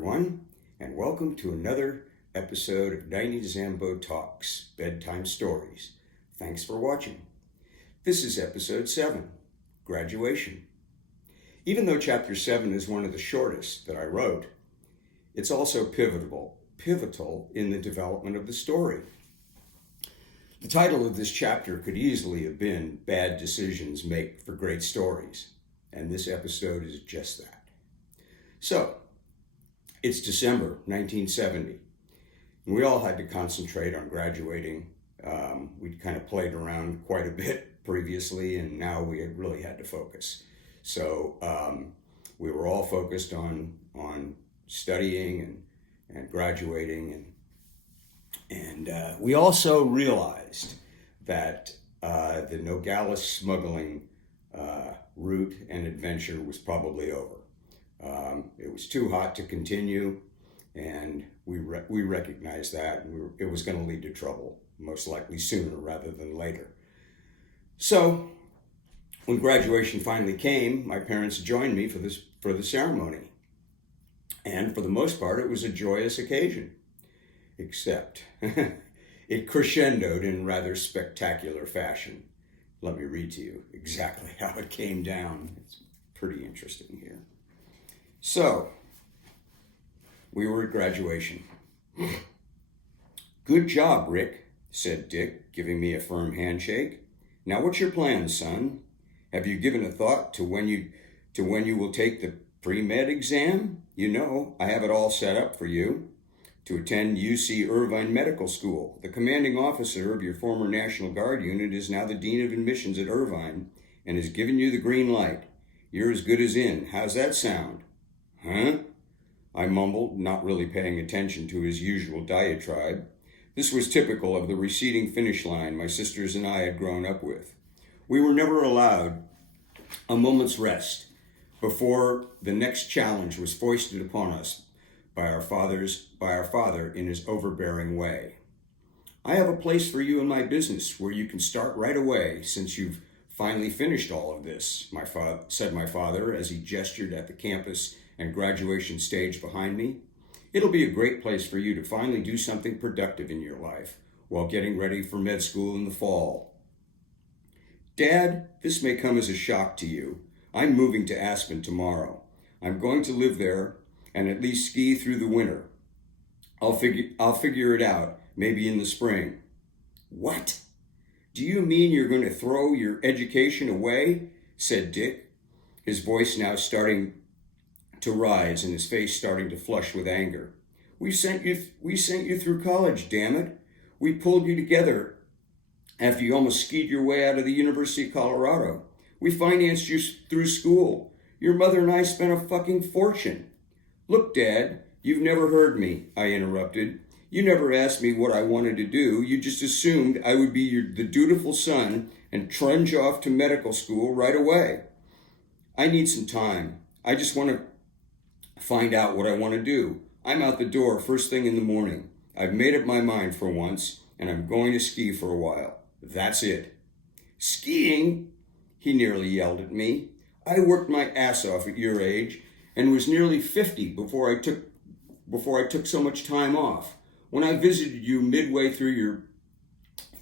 everyone, and welcome to another episode of 90 Zambo Talks, Bedtime Stories. Thanks for watching. This is episode 7, Graduation. Even though chapter 7 is one of the shortest that I wrote, it's also pivotal in the development of the story. The title of this chapter could easily have been Bad Decisions Make for Great Stories, and this episode is just that. So, it's December 1970, and we all had to concentrate on graduating. We'd kind of played around quite a bit previously, and now we really had to focus. So we were all focused on studying and graduating, and we also realized that the Nogales smuggling route and adventure was probably over. It was too hot to continue, and we recognized that, and it was going to lead to trouble, most likely sooner rather than later. So, when graduation finally came, my parents joined me for the ceremony, and for the most part, it was a joyous occasion, except it crescendoed in rather spectacular fashion. Let me read to you exactly how it came down. It's pretty interesting here. So, we were at graduation. "Good job, Rick," said Dick, giving me a firm handshake. "Now what's your plan, son? Have you given a thought to when you will take the pre-med exam? You know, I have it all set up for you. To attend UC Irvine Medical School. The commanding officer of your former National Guard unit is now the Dean of Admissions at Irvine and has given you the green light. You're as good as in. How's that sound?" "Huh?" I mumbled, not really paying attention to his usual diatribe. This was typical of the receding finish line my sisters and I had grown up with. We were never allowed a moment's rest before the next challenge was foisted upon us by our father in his overbearing way. "I have a place for you in my business where you can start right away since you've finally finished all of this," said my father as he gestured at the campus and graduation stage behind me. "It'll be a great place for you to finally do something productive in your life while getting ready for med school in the fall." "Dad, this may come as a shock to you. I'm moving to Aspen tomorrow. I'm going to live there and at least ski through the winter. I'll figure it out, maybe in the spring." "What? Do you mean you're going to throw your education away?" said Dick, his voice now starting to rise and his face starting to flush with anger. We sent you through college, damn it. We pulled you together after you almost skied your way out of the University of Colorado. We financed you through school. Your mother and I spent a fucking fortune." "Look, Dad, you've never heard me," I interrupted. "You never asked me what I wanted to do. You just assumed I would be the dutiful son and trudge off to medical school right away. I need some time. I just want to find out what I want to do. I'm out the door first thing in the morning. I've made up my mind for once, and I'm going to ski for a while. That's it." "Skiing?" he nearly yelled at me. "I worked my ass off at your age and was nearly 50 before I took so much time off. When I visited you midway through your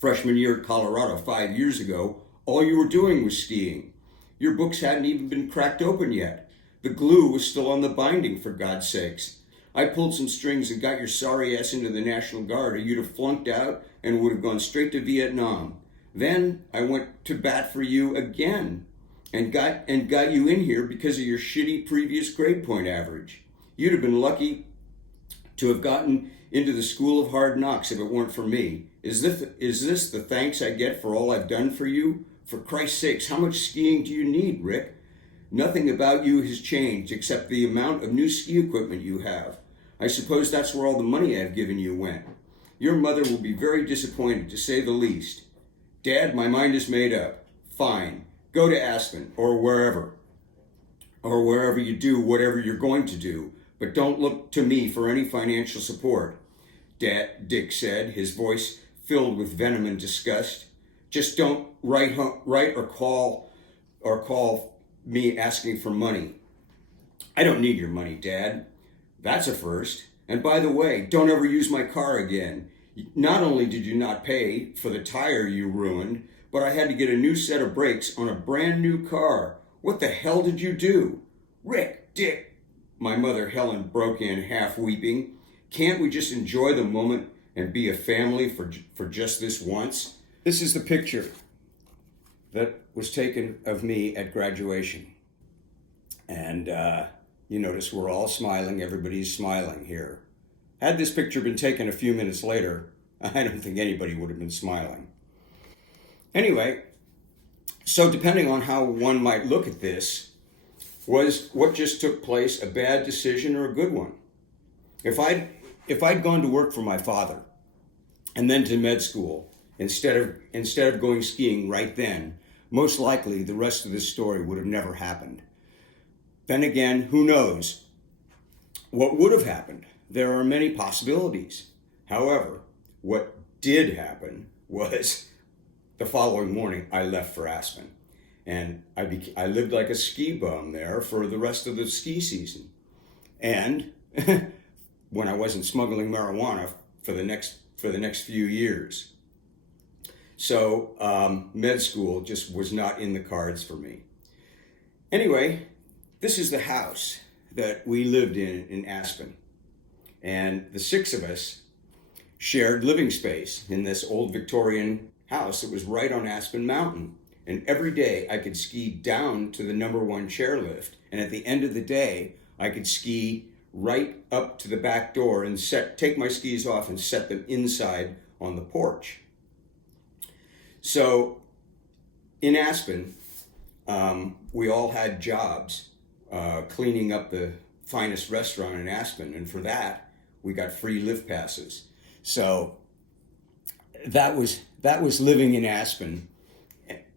freshman year at Colorado 5 years ago, all you were doing was skiing. Your books hadn't even been cracked open yet. The glue was still on the binding, for God's sakes. I pulled some strings and got your sorry ass into the National Guard, or you'd have flunked out and would have gone straight to Vietnam. Then I went to bat for you again and got you in here because of your shitty previous grade point average. You'd have been lucky to have gotten into the School of Hard Knocks if it weren't for me. Is this the thanks I get for all I've done for you? For Christ's sakes, how much skiing do you need, Rick? Nothing about you has changed except the amount of new ski equipment you have. I suppose that's where all the money I've given you went. Your mother will be very disappointed, to say the least. Dad, my mind is made up. Fine. Go to Aspen or wherever you do whatever you're going to do, but don't look to me for any financial support," Dick said, his voice filled with venom and disgust. "Just don't write or call me asking for money." "I don't need your money, Dad. That's a first. And by the way, don't ever use my car again. Not only did you not pay for the tire you ruined, but I had to get a new set of brakes on a brand new car. What the hell did you do? Rick, Dick, my mother Helen broke in, half weeping. Can't we just enjoy the moment and be a family for just this once? This is the picture that was taken of me at graduation. And you notice we're all smiling. Everybody's smiling here. Had this picture been taken a few minutes later, I don't think anybody would have been smiling. Anyway, so depending on how one might look at this, was what just took place a bad decision or a good one? If I'd gone to work for my father and then to med school instead of going skiing right then, most likely the rest of this story would have never happened. Then again, who knows what would have happened? There are many possibilities. However, what did happen was the following morning I left for Aspen. And I lived like a ski bum there for the rest of the ski season. And when I wasn't smuggling marijuana for the next few years. So med school just was not in the cards for me. Anyway, this is the house that we lived in Aspen. And the six of us shared living space in this old Victorian house that was right on Aspen Mountain. And every day I could ski down to the #1 chairlift. And at the end of the day, I could ski right up to the back door and take my skis off and set them inside on the porch. So in Aspen, we all had jobs cleaning up the finest restaurant in Aspen. And for that, we got free lift passes. So that was living in Aspen,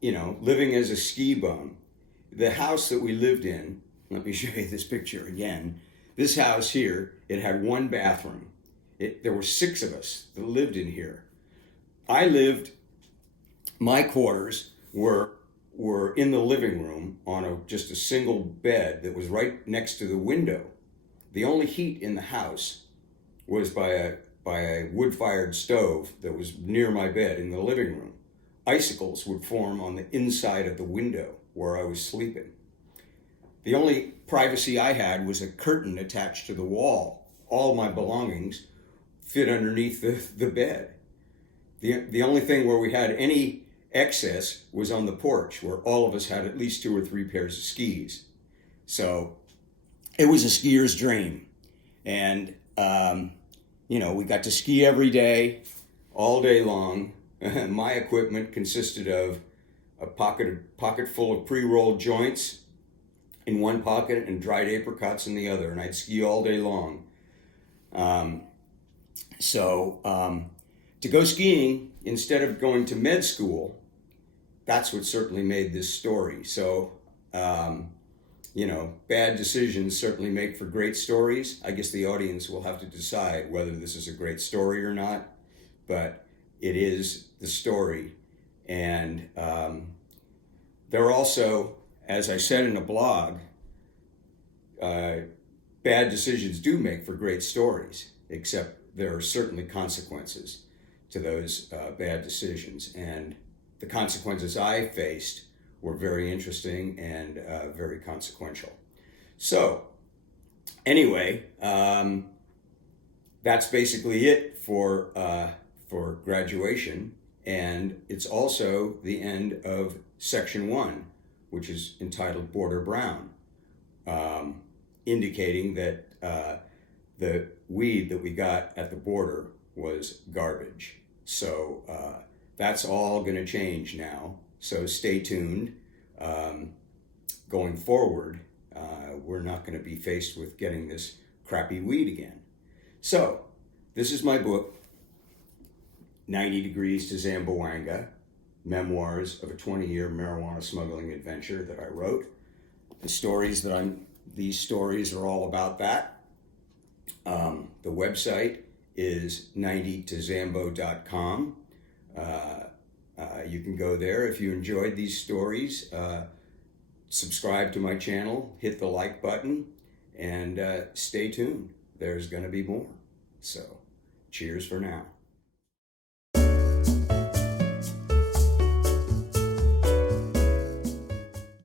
living as a ski bum. The house that we lived in, let me show you this picture again. This house here, it had one bathroom. There were six of us that lived in here. My quarters were in the living room on just a single bed that was right next to the window. The only heat in the house was by a wood-fired stove that was near my bed in the living room. Icicles would form on the inside of the window where I was sleeping. The only privacy I had was a curtain attached to the wall. All my belongings fit underneath the bed. The only thing where we had any excess was on the porch, where all of us had at least 2 or 3 pairs of skis. So it was a skier's dream. And, we got to ski every day, all day long. My equipment consisted of a pocket full of pre-rolled joints in one pocket and dried apricots in the other, and I'd ski all day long. To go skiing instead of going to med school, that's what certainly made this story. So, bad decisions certainly make for great stories. I guess the audience will have to decide whether this is a great story or not, but it is the story. And there are also, as I said in a blog, bad decisions do make for great stories, except there are certainly consequences to those bad decisions. And the consequences I faced were very interesting and very consequential. So, anyway, that's basically it for graduation. And it's also the end of section 1, which is entitled Border Brown, indicating that the weed that we got at the border was garbage. So that's all going to change now. So stay tuned. Going forward, we're not going to be faced with getting this crappy weed again. So this is my book, 90 Degrees to Zamboanga, Memoirs of a 20-Year Marijuana Smuggling Adventure that I wrote. These stories are all about that. The website is 90tozambo.com. You can go there if you enjoyed these stories. Subscribe to my channel, hit the like button, and stay tuned. there's going to be more. So, cheers for now.